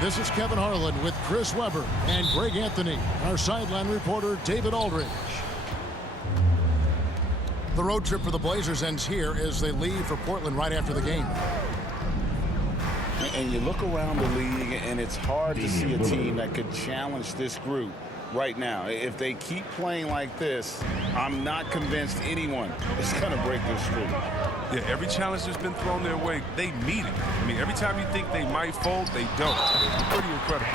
This is Kevin Harlan with Chris Webber and Greg Anthony, our sideline reporter David Aldridge. The road trip for the Blazers ends here as they leave for Portland right after the game. And you look around the league, and it's hard to see a team that could challenge this group right now. If they keep playing like this, I'm not convinced anyone is going to break this streak. Yeah, every challenge that's been thrown their way, they meet it. I mean, every time you think they might fold, they don't. It's pretty incredible.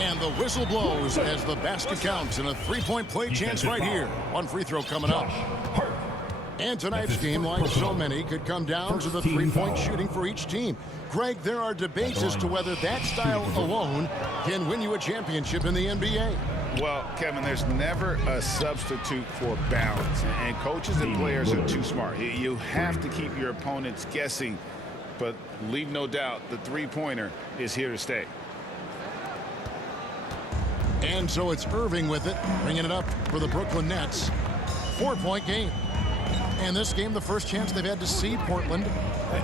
And the whistle blows as the basket counts, and a three-point play chance right here. One free throw coming up. And tonight's game, like so many, could come down to the three-point shooting for each team. Greg, there are debates as to whether that style alone can win you a championship in the NBA. Well, Kevin, there's never a substitute for balance, and coaches and players are too smart. You have to keep your opponents guessing, but leave no doubt the three-pointer is here to stay. And so it's Irving with it, bringing it up for the Brooklyn Nets. 4-point game. And this game, the first chance they've had to see Portland.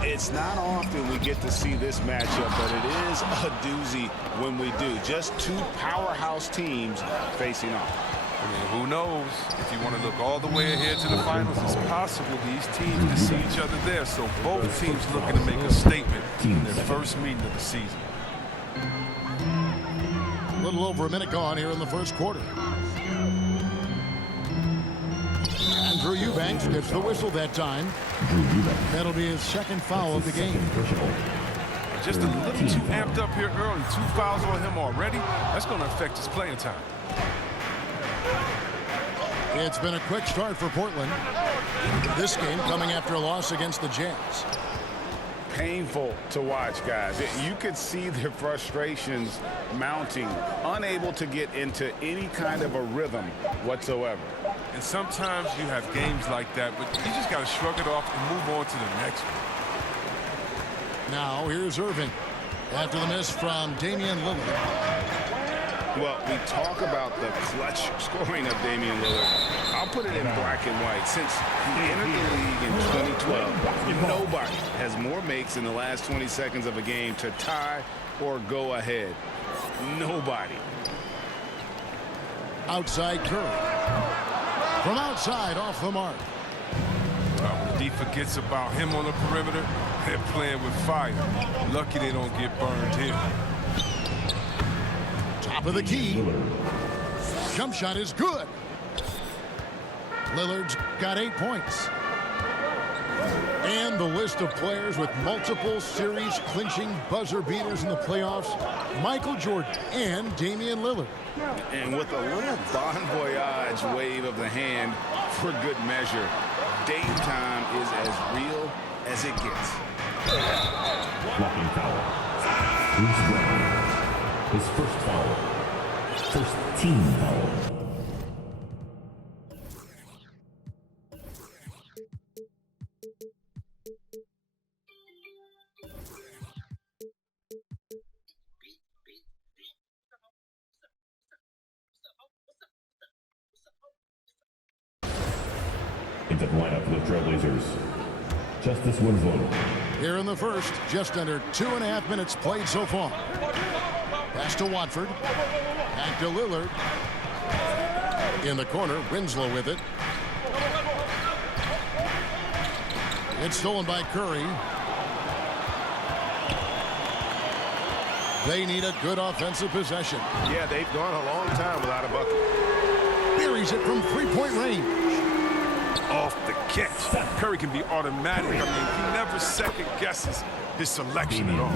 It's not often we get to see this matchup, but it is a doozy when we do. Just two powerhouse teams facing off. I mean, who knows? If you want to look all the way ahead to the finals, it's possible these teams can see each other there. So both teams looking to make a statement in their first meeting of the season. A little over a minute gone here in the first quarter. Drew Eubanks gets the whistle that time. That'll be his second foul of the game. Just a little too amped up here early. 2 fouls on him already. That's going to affect his playing time. It's been a quick start for Portland. This game coming after a loss against the Jazz. Painful to watch, guys. You could see their frustrations mounting, unable to get into any kind of a rhythm whatsoever. And sometimes you have games like that, but you just got to shrug it off and move on to the next one. Now here's Irving after the miss from Damian Lilard. Well, we talk about the clutch scoring of Damian Lillard. I'll put it in black and white. Since he entered the league in 2012, nobody has more makes in the last 20 seconds of a game to tie or go ahead. Nobody. Outside Curry. From outside, off the mark. When the D forgets about him on the perimeter, they're playing with fire. Lucky they don't get burned here. Top of the key. Jump shot is good. Lillard's got 8 points. And the list of players with multiple series clinching buzzer beaters in the playoffs: Michael Jordan and Damian Lillard. And with a little bon voyage wave of the hand for good measure, Dame time is as real as it gets. Blocking foul. Bruce Brown. His first foul. First team foul. Into the lineup for the Trailblazers, Justice Winslow. Here in the first, just under 2.5 minutes played so far. Pass to Watford. Back to Lillard. In the corner, Winslow with it. It's stolen by Curry. They need a good offensive possession. Yeah, they've gone a long time without a bucket. Buries it from three-point range. Off the catch. Curry can be automatic. I mean, he never second guesses his selection at all.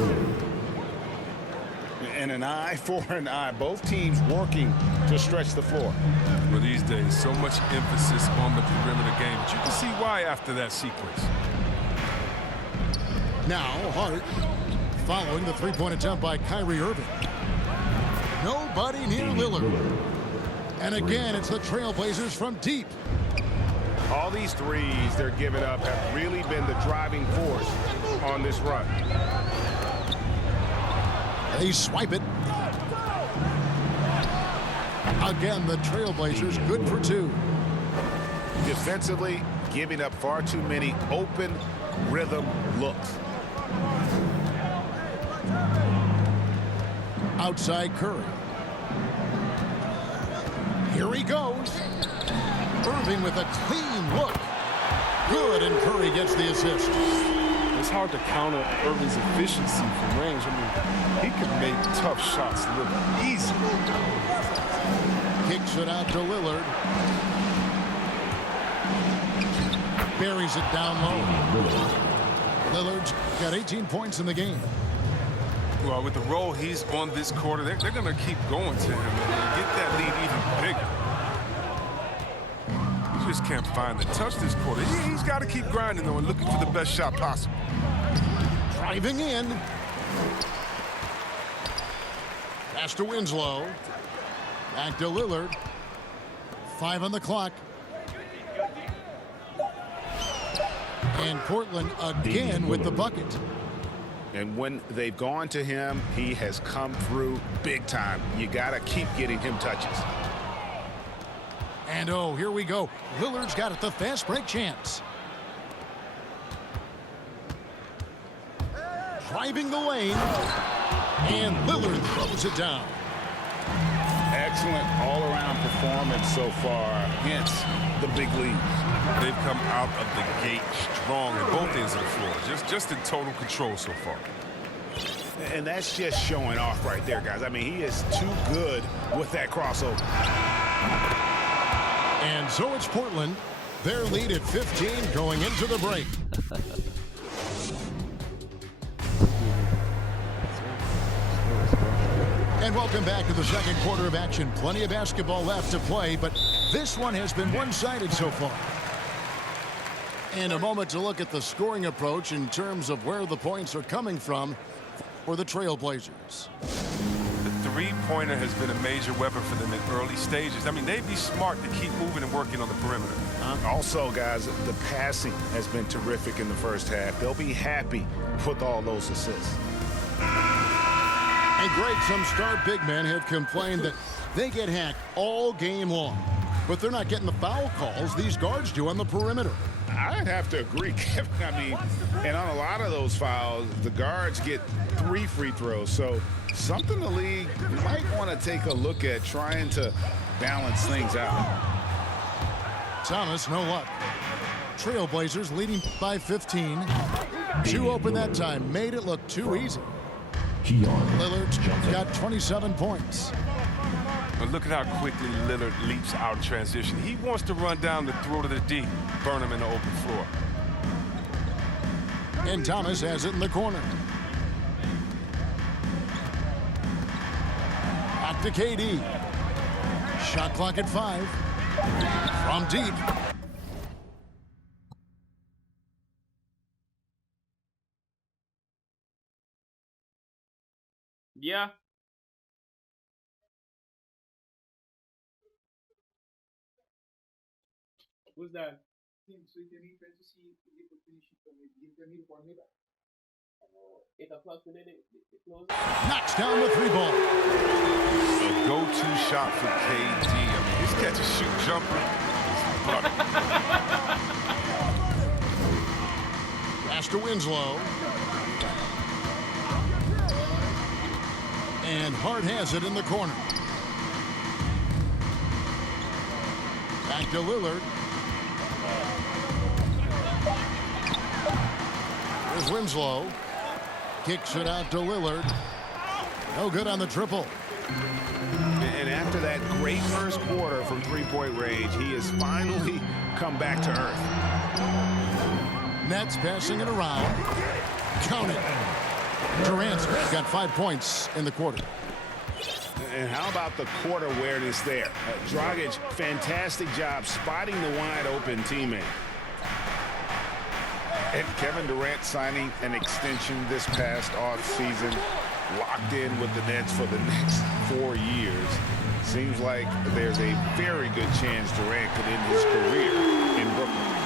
And an eye for an eye. Both teams working to stretch the floor. Well, these days, so much emphasis on the perimeter game. But you can see why after that sequence. Now Hart following the three-point attempt by Kyrie Irving. Nobody near Lillard. And again, it's the Trailblazers from deep. All these threes they're giving up have really been the driving force on this run. They swipe it. Again, the Trailblazers good for 2. Defensively, giving up far too many open rhythm looks. Outside Curry. Here he goes. Irving with a clean look. Good, and Curry gets the assist. It's hard to counter Irving's efficiency from range. I mean, he can make tough shots look easy. Kicks it out to Lillard. Buries it down low. Lillard's got 18 points in the game. Well, with the role he's on this quarter, they're going to keep going to him and get that lead even bigger. He just can't find the touch this quarter. He's got to keep grinding, though, and looking for the best shot possible. Driving in. Pass to Winslow. Back to Lillard. 5 on the clock. And Portland again with the bucket. And when they've gone to him, he has come through big time. You got to keep getting him touches. And oh, here we go. Lillard's got it, the fast break chance. Driving the lane. And Lillard throws it down. Excellent all-around performance so far, hence the big lead. They've come out of the gate strong at both ends of the floor, just in total control so far. And that's just showing off right there, guys. I mean, he is too good with that crossover. And so it's Portland. Their lead at 15 going into the break. And welcome back to the second quarter of action. Plenty of basketball left to play, but this one has been one-sided so far. And a moment to look at the scoring approach in terms of where the points are coming from for the Trailblazers. The three-pointer has been a major weapon for them in early stages. I mean, they'd be smart to keep moving and working on the perimeter. Also, guys, the passing has been terrific in the first half. They'll be happy with all those assists. And great, some star big men have complained that they get hacked all game long. But they're not getting the foul calls these guards do on the perimeter. I'd have to agree, Kevin. I mean, and on a lot of those fouls, the guards get 3 free throws. So something the league might want to take a look at, trying to balance things out. Thomas, no luck. Trailblazers leading by 15. 2 open that time, made it look too easy. Lillard's got 27 points. But look at how quickly Lillard leaps out in transition. He wants to run down the throw to the D, burn him in the open floor. And Thomas has it in the corner. Back to KD. Shot clock at 5. From deep. Yeah. Who's that? Knocks down the 3-ball. A go-to shot for KD. I mean, his catch-and-shoot jumper is butter. Pass to Winslow. And Hart has it in the corner. Back to Lillard. Here's Winslow. Kicks it out to Lillard. No good on the triple. And after that great first quarter from three-point range, he has finally come back to earth. Nets passing it around. Count it. Durant's got 5 points in the quarter. And how about the court awareness there? Dragic, fantastic job spotting the wide-open teammate. And Kevin Durant signing an extension this past offseason, locked in with the Nets for the next 4 years. Seems like there's a very good chance Durant could end his career in Brooklyn.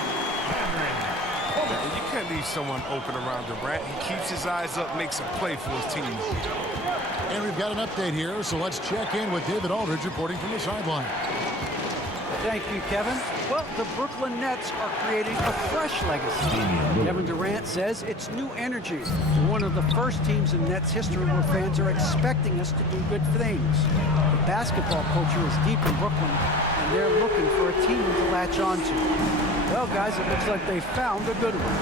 You can't leave someone open around Durant. He keeps his eyes up, makes a play for his team. And we've got an update here, so let's check in with David Aldridge reporting from the sideline. Thank you, Kevin. Well, the Brooklyn Nets are creating a fresh legacy. Kevin Durant says it's new energy. We're one of the first teams in Nets history where fans are expecting us to do good things. The basketball culture is deep in Brooklyn, and they're looking for a team to latch onto. Well, guys, it looks like they found a good one.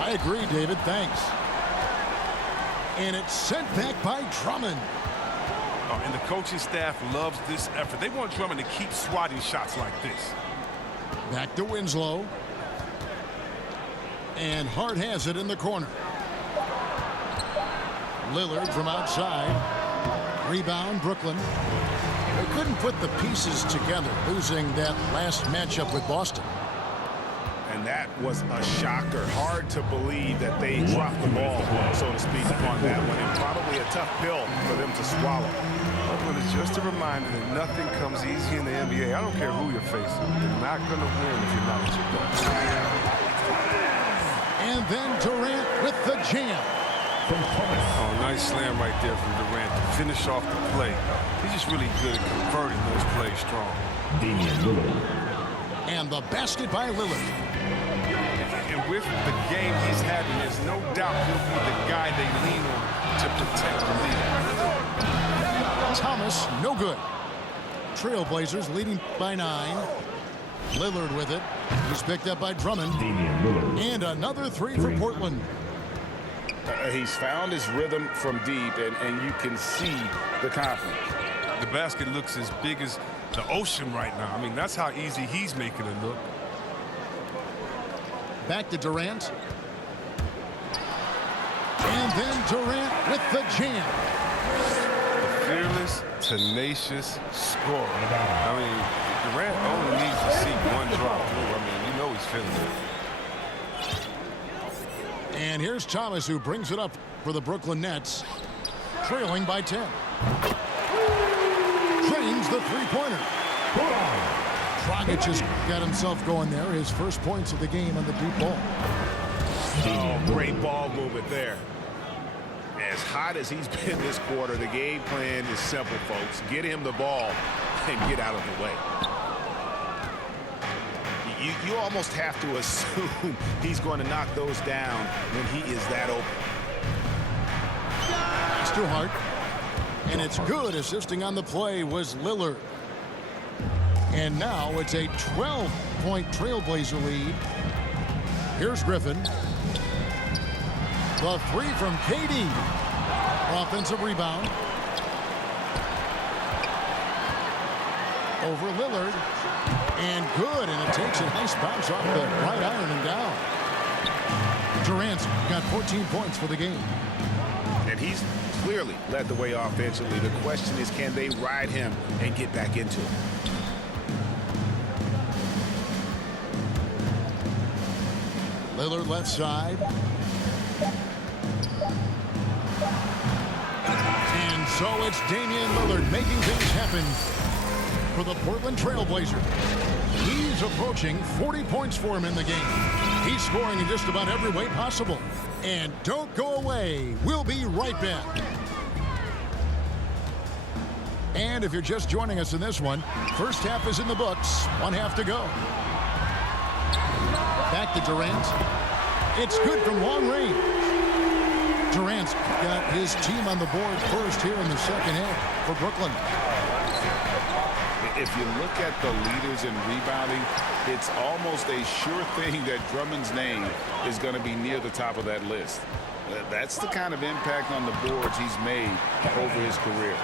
I agree, David. Thanks. And it's sent back by Drummond. Oh, and the coaching staff loves this effort. They want Drummond to keep swatting shots like this. Back to Winslow. And Hart has it in the corner. Lillard from outside. Rebound, Brooklyn. They couldn't put the pieces together, losing that last matchup with Boston. And that was a shocker. Hard to believe that they dropped the ball, so to speak, upon that one. And probably a tough pill for them to swallow. But it's just a reminder that nothing comes easy in the NBA. I don't care who you're facing. You're not going to win if you're not at your best. And then Durant with the jam. Oh, nice slam right there from Durant to finish off the play. He's just really good at converting those plays strong. Damian Lilard. And the basket by Lillard. And with the game he's having, there's no doubt he'll be the guy they lean on to protect the lead. Thomas, no good. Trailblazers leading by 9. Lillard with it. He's picked up by Drummond. Damian Lillard. And another three for Portland. He's found his rhythm from deep, and you can see the confidence. The basket looks as big as the ocean right now. I mean, that's how easy he's making it look. Back to Durant. And then Durant with the jam. Fearless, tenacious scorer. I mean, Durant only needs to see one drop through. I mean, you know he's feeling it. And here's Thomas, who brings it up for the Brooklyn Nets, trailing by 10. Drains the three-pointer. Dragic has got himself going there. His first points of the game on the deep ball. Oh, great ball movement there. As hot as he's been this quarter, the game plan is simple, folks. Get him the ball and get out of the way. You almost have to assume he's going to knock those down when he is that open. It's too hard. And it's good. Assisting on the play was Lillard. And now it's a 12-point Trailblazer lead. Here's Griffin. The three from KD. Offensive rebound. Over Lillard. And good. And it takes a nice bounce off the right iron and down. Durant's got 14 points for the game. And he's clearly led the way offensively. The question is, can they ride him and get back into it? Lillard left side. And so it's Damian Lillard making things happen for the Portland Trailblazers. He's approaching 40 points for him in the game. He's scoring in just about every way possible. And don't go away. We'll be right back. And if you're just joining us in this one, first half is in the books. One half to go. Back to Durant. It's good from long range. Durant's got his team on the board first here in the second half for Brooklyn. If you look at the leaders in rebounding, it's almost a sure thing that Drummond's name is going to be near the top of that list. That's the kind of impact on the boards he's made over his career.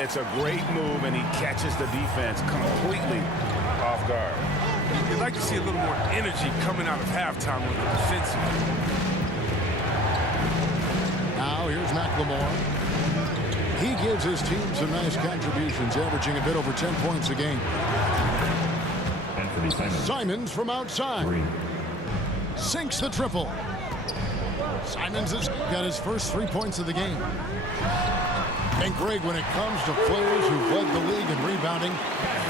It's a great move, and he catches the defense completely off guard. You'd like to see a little more energy coming out of halftime with the defensive. Now here's McLemore. He gives his team some nice contributions, averaging a bit over 10 points a game. Simons from outside. Sinks the triple. Simons has got his first 3 points of the game. And Greg, when it comes to players who've led the league in rebounding,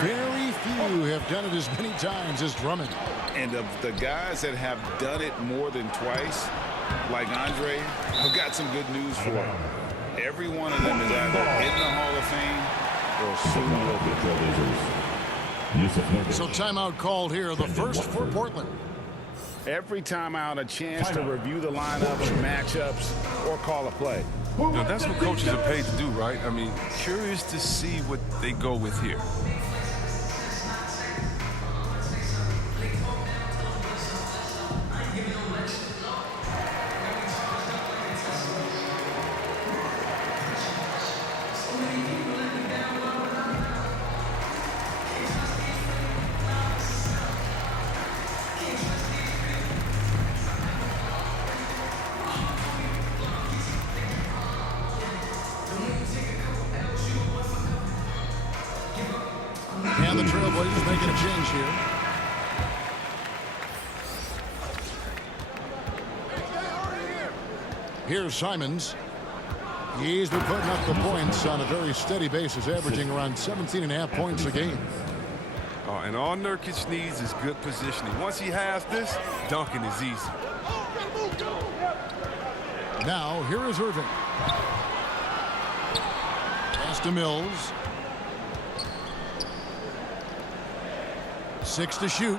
very few have done it as many times as Drummond. And of the guys that have done it more than twice, like Andre, I've got some good news for him. Every one of them is either in the Hall of Fame or soon will be. So timeout called here, the first for Portland. Every timeout, a chance to review the lineups, matchups, or call a play. Now, that's what coaches are paid to do, right? I mean, curious to see what they go with here. And the Trailblazers making a change here. Here's Simons. He's been putting up the points on a very steady basis, averaging around 17.5 points a game. Oh, and all Nurkic needs is good positioning. Once he has this, dunking is easy. Now, here is Irving. Pass to Mills. 6 to shoot.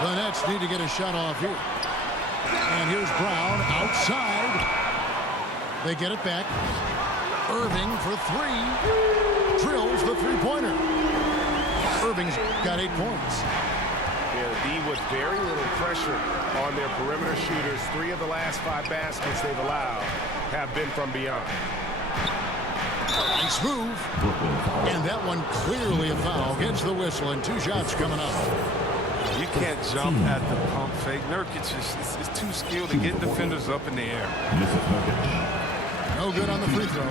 The Nets need to get a shot off here. And here's Brown outside. They get it back. Irving for 3. Drills the three-pointer. Irving's got 8 points. Yeah, the D with very little pressure on their perimeter shooters. 3 of the last 5 baskets they've allowed have been from beyond. Nice move. And that one clearly a foul. Gets the whistle and 2 shots coming up. You can't jump at the pump fake. Nurkic is too skilled to get defenders up in the air. No good on the free throw.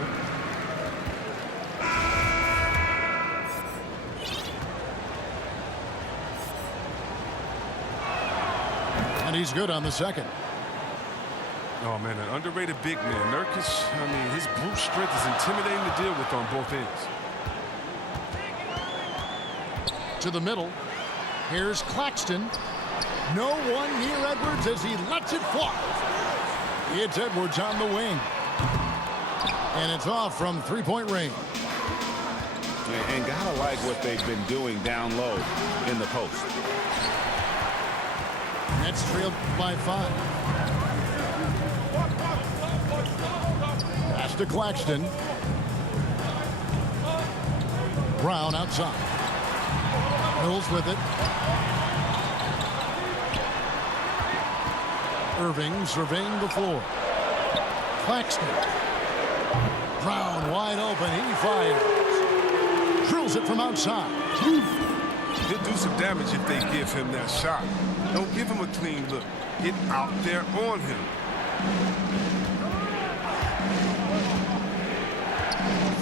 And he's good on the second. Oh, man, an underrated big man. Nurkic, I mean, his brute strength is intimidating to deal with on both ends. To the middle. Here's Claxton. No one near Edwards as he lets it fly. It's Edwards on the wing. And it's off from three-point range. And gotta like what they've been doing down low in the post. Nets trailed by 5. Pass to Claxton. Brown outside. Mills with it. Irving surveying the floor. Claxton. Brown wide open. He fires. Drills it from outside. He'll do some damage if they give him that shot. Don't give him a clean look. Get out there on him.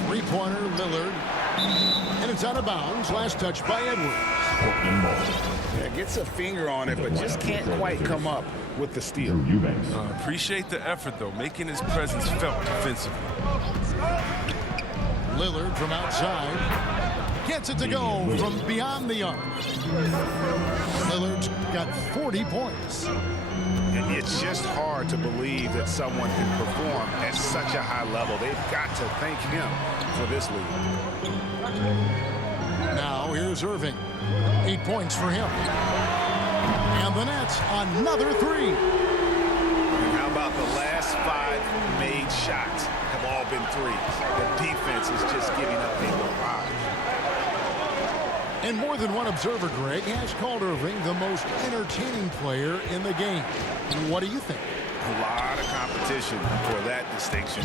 Three-pointer, Lillard. And it's out of bounds. Last touch by Edwards. Yeah, gets a finger on it, but just can't quite come up with the steal. Appreciate the effort, though, making his presence felt defensively. Lillard from outside. Gets it to go from beyond the arc. Lillard's got 40 points. It's just hard to believe that someone can perform at such a high level. They've got to thank him for this lead. Now here's Irving. 8 points for him. And the Nets, another 3. And how about the last 5 made shots have all been threes? The defense is just giving up a barrage. And more than one observer, Greg, has called Irving the most entertaining player in the game. What do you think? A lot of competition for that distinction.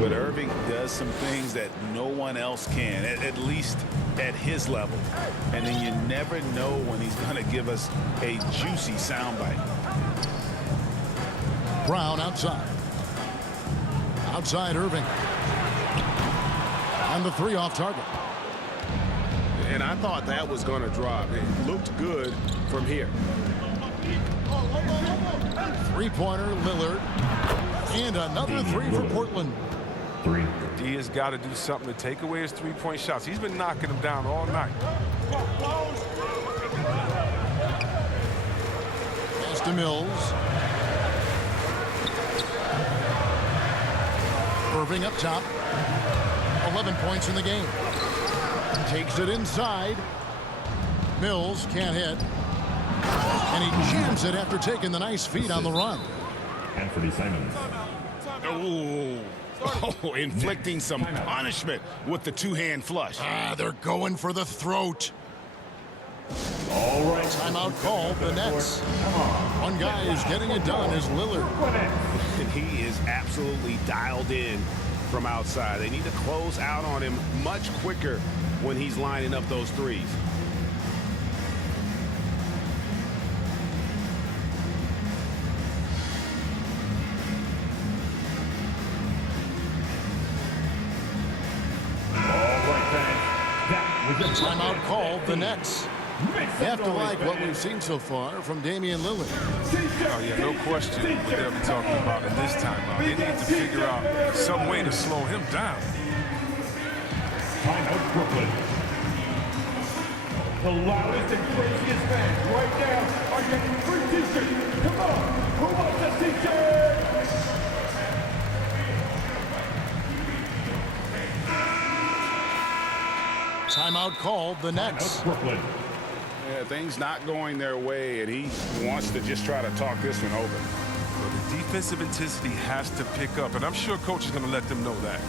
But Irving does some things that no one else can, at least at his level. And then you never know when he's going to give us a juicy soundbite. Brown outside. Outside Irving. And the 3 off target. And I thought that was going to drop. It looked good from here. Three-pointer, Lillard. And another 3 for Portland. 3. D has got to do something to take away his three-point shots. He's been knocking them down all night. Pass to Mills. Irving up top. 11 points in the game. Takes it inside. Mills can't hit. And he jams it after taking the nice feed on the run. Anthony Simons. Oh, inflicting some punishment with the two-hand flush. They're going for the throat. All right. Timeout called the Nets. One guy who's getting it done is Lillard. And he is absolutely dialed in from outside. They need to close out on him much quicker when he's lining up those threes. Timeout called the Nets. You have to like what we've seen so far from Damian Lillard. Oh, yeah, no question what they'll be talking about in this timeout. They need to figure out some way to slow him down. Timeout Brooklyn. The loudest and craziest fans right now are getting free t-shirts. Come on, who wants a t-shirt? Timeout called the Nets. Brooklyn. Yeah, things not going their way, and he wants to just try to talk this one over. Well, the defensive intensity has to pick up, and I'm sure coach is going to let them know that.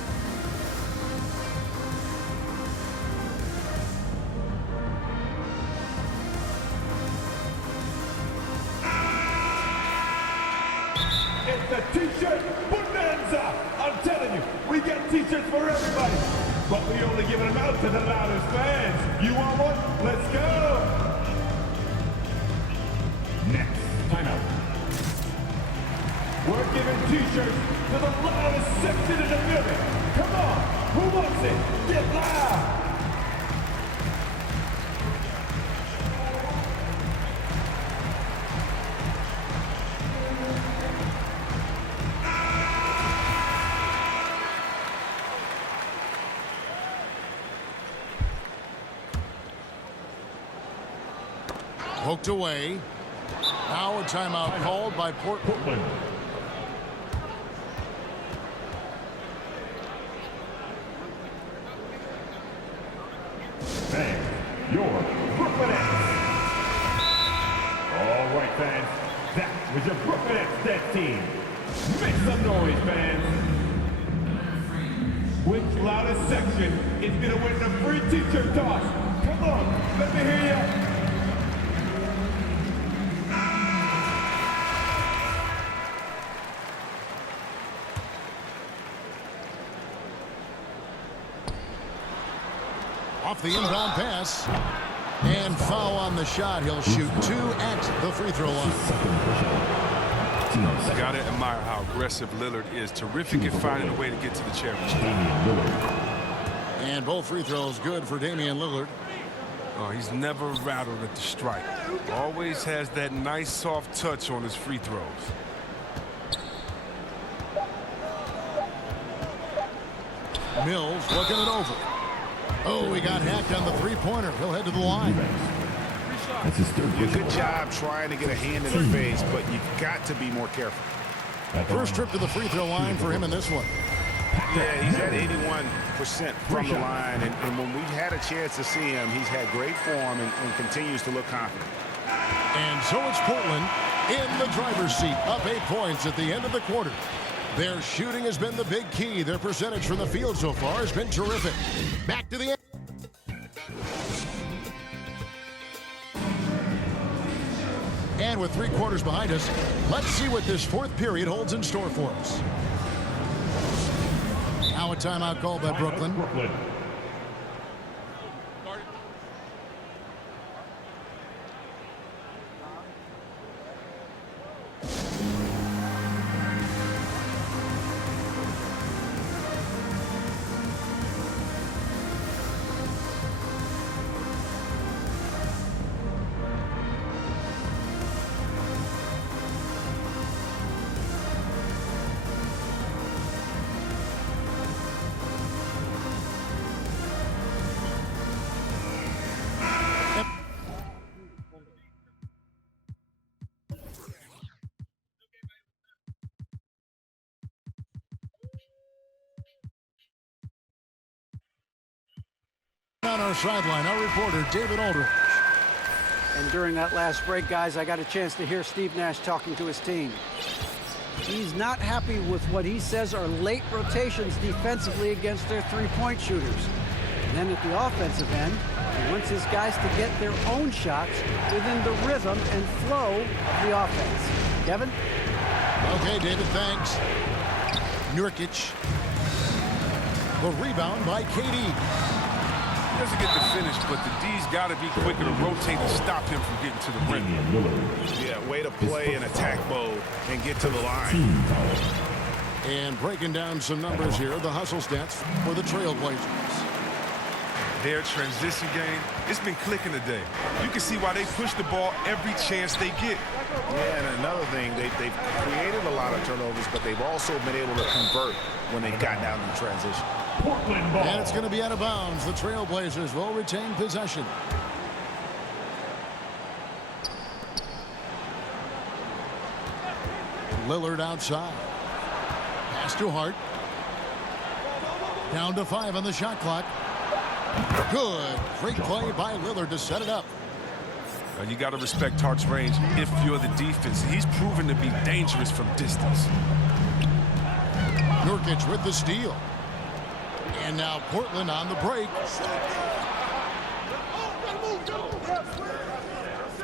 It's the t-shirt bonanza. I'm telling you, we got t-shirts for everybody. But we only giving them out to the loudest fans. You want one? Let's go. Next. Timeout. We're giving t-shirts to the loudest section in the building. Come on, who wants it? Get loud. Poked away. Now a timeout called by Portland. Fans, your Brooklyn Nets. All right, fans. That was your Brooklyn Nets team. Make some noise, fans. Which loudest section is going to win the free t-shirt toss? Come on, let me hear you. Off the inbound pass. And foul on the shot. He'll shoot 2 at the free throw line. You got to admire how aggressive Lillard is. Terrific at finding a way to get to the championship. And both free throws good for Damian Lillard. Oh, he's never rattled at the strike. Always has that nice soft touch on his free throws. Mills looking it over. Oh, he got hacked on the three-pointer. He'll head to the line. That's his third. Good job trying to get a hand in the face, but you've got to be more careful. First trip to the free throw line for him in this one. Yeah, he's at 81% from the line, and when we've had a chance to see him, he's had great form and continues to look confident. And so it's Portland in the driver's seat, up 8 points at the end of the quarter. Their shooting has been the big key. Their percentage from the field so far has been terrific. Back to the end. And with 3 quarters behind us, let's see what this fourth period holds in store for us. Now a timeout called by Brooklyn. the sideline, our reporter, David Aldridge. And during that last break, guys, I got a chance to hear Steve Nash talking to his team. He's not happy with what he says are late rotations defensively against their three-point shooters. And then at the offensive end, he wants his guys to get their own shots within the rhythm and flow of the offense. Kevin? Okay, David, thanks. Nurkic. The rebound by KD. He doesn't get the finish, but the D's got to be quicker to rotate and stop him from getting to the rim. Yeah, way to play in attack mode and get to the line. And breaking down some numbers here, the hustle stats for the Trailblazers. Their transition game, it's been clicking today. You can see why they push the ball every chance they get. Yeah, and another thing, they've created a lot of turnovers, but they've also been able to convert when they've gotten out in transition. Portland ball. And it's going to be out of bounds. The Trailblazers will retain possession. Lillard outside. Pass to Hart. Down to 5 on the shot clock. Good. Great play by Lillard to set it up. You got to respect Hart's range if you're the defense. He's proven to be dangerous from distance. Nurkic with the steal. And now Portland on the break.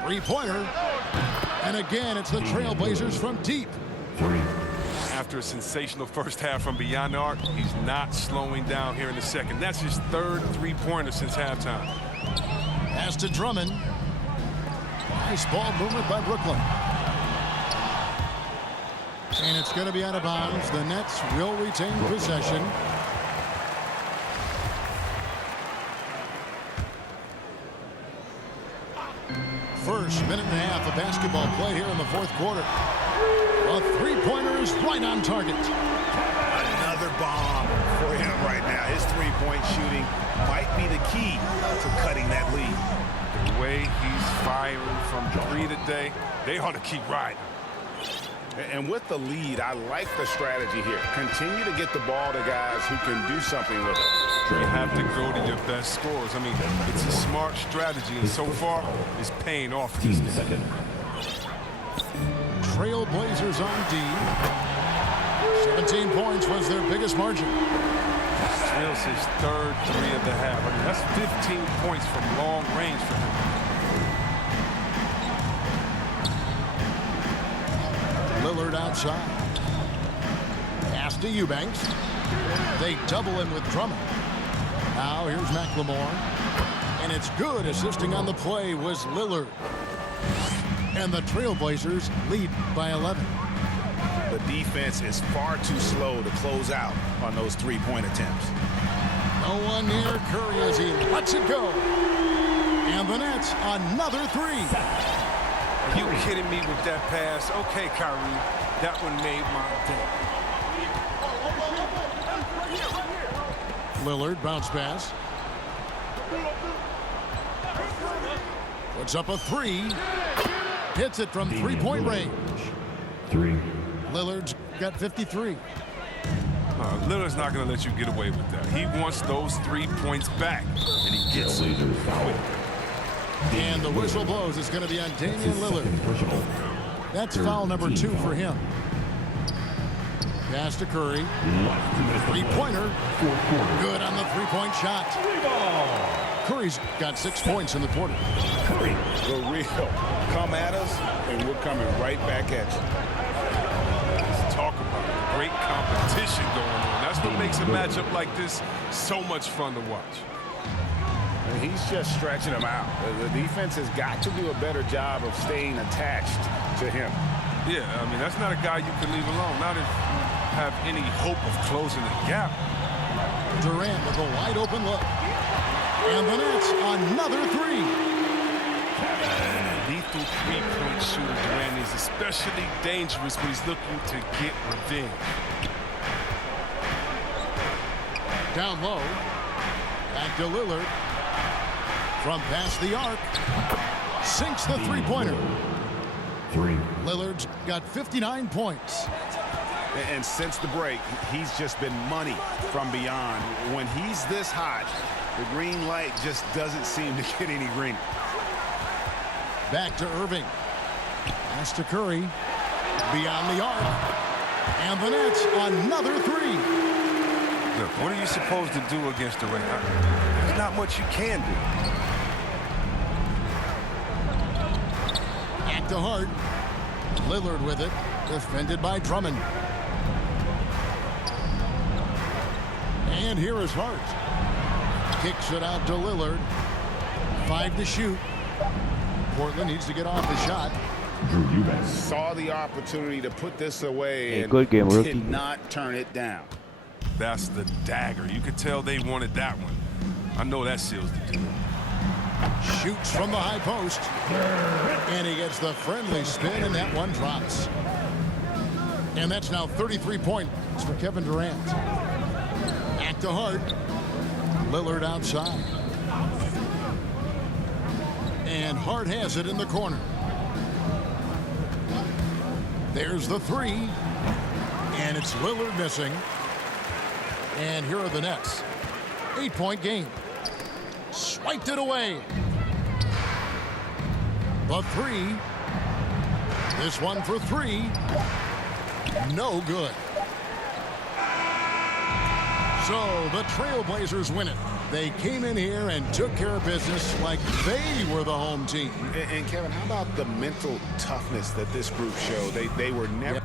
Three-pointer. And again, it's the Trailblazers from deep. After a sensational first half from beyond the arc, he's not slowing down here in the second. That's his third three-pointer since halftime. Pass to Drummond. Nice ball movement by Brooklyn. And it's going to be out of bounds. The Nets will retain possession. First minute and a half of basketball play here in the fourth quarter. A three-pointer is right on target. Another bomb for him right now. His three-point shooting might be the key to cutting that lead. The way he's firing from three today, they ought to keep riding. And with the lead, I like the strategy here. Continue to get the ball to guys who can do something with it. You have to go to your best scorers. I mean, it's a smart strategy, and so far, it's paying off. Trailblazers on D. 17 points was their biggest margin. Drills his third three of the half. I mean, that's 15 points from long range for him. Lillard outside. Pass to Eubanks. They double him with Drummond. Now here's McLemore. And it's good. Assisting on the play was Lillard. And the Trailblazers lead by 11. The defense is far too slow to close out on those three-point attempts. No one near Curry as he lets it go. And the Nets another three. Are you kidding me with that pass? Okay, Kyrie, that one made my day. Lillard bounce pass. Puts up a three. Hits it from three-point range. Lillard's got 53. Lillard's not going to let you get away with that. He wants those 3 points back, and he gets it quick. And the whistle blows. It's going to be on Damian Lillard. That's foul number 2 for him. Pass to Curry. Three-pointer. Good on the three-point shot. Curry's got 6 points in the quarter. The real. Come at us, and we're coming right back at you. Let's talk about great competition going on. That's what makes a matchup like this so much fun to watch. And he's just stretching them out. The defense has got to do a better job of staying attached to him. Yeah, I mean, that's not a guy you can leave alone. Not if you have any hope of closing the gap. Durant with a wide open look. And the Nets another three. Lethal three-point shooter Durant is especially dangerous when he's looking to get revenge. Down low. Back to Lillard. From past the arc. Sinks the three-pointer. Lillard's got 59 points. And since the break, he's just been money from beyond. When he's this hot, The green light just doesn't seem to get any greener. Back to Irving. Pass to Curry. Beyond the arc. And the Nets, another three. Look, what are you supposed to do against Durant? There's not much you can do. Back to Hart. Lillard with it. Defended by Drummond. And here is Hart. Kicks it out to Lillard. 5 to shoot. Portland needs to get off the shot. Saw the opportunity to put this away and good game, rookie. did not turn it down. That's the dagger. You could tell they wanted that one. I know that seals the deal. Shoots from the high post. And he gets the friendly spin, and that one drops. And that's now 33 points for Kevin Durant. Back to Hart. Lillard outside. And Hart has it in the corner. There's the three. And it's Lillard missing. And here are the Nets. 8-point game. Swiped it away. The three. This one for three. No good. So the Trailblazers win it. They came in here and took care of business like they were the home team. And Kevin, how about the mental toughness that this group showed? They were never... Yep.